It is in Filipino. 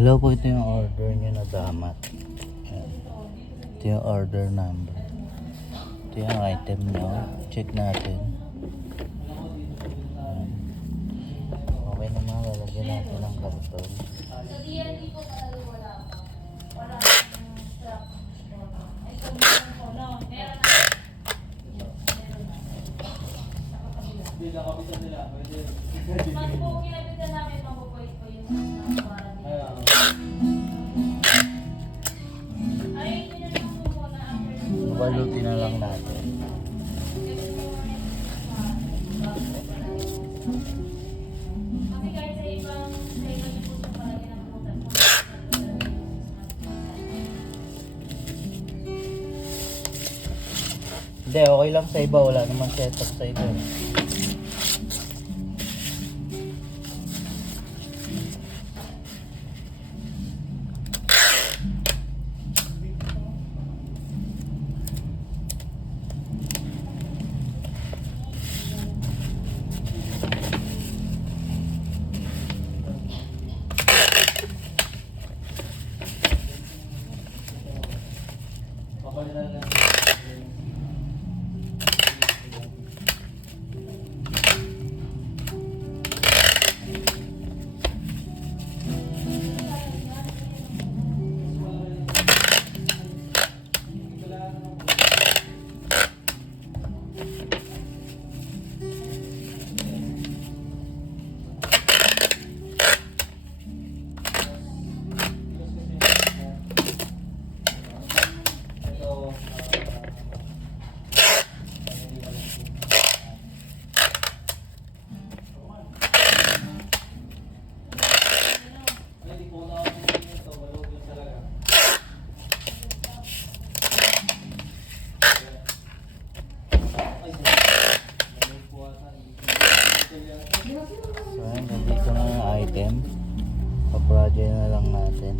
Hello po, ito yung order nyo na damat. Ayan. Ito yung order number. Ito yung item nyo. Check natin. Ayan. Okay naman, lalagyan natin ng karton. Sa DND po talaga wala pa. Wala pang strap. Ay, kung meron na. Hindi, nakapitan nila. Pag po kinabitan namin, mabubuhay po yung para nila. Ay, yun na lang po muna after. Balutin na lang natin. Kasi kahit sa ibang yung puso palagi ng putas. Hindi, okay lang sa iba. Wala naman setup sa iba. Kapalitan lang. So, ayan, nandito na yung item. Pa-project na lang natin.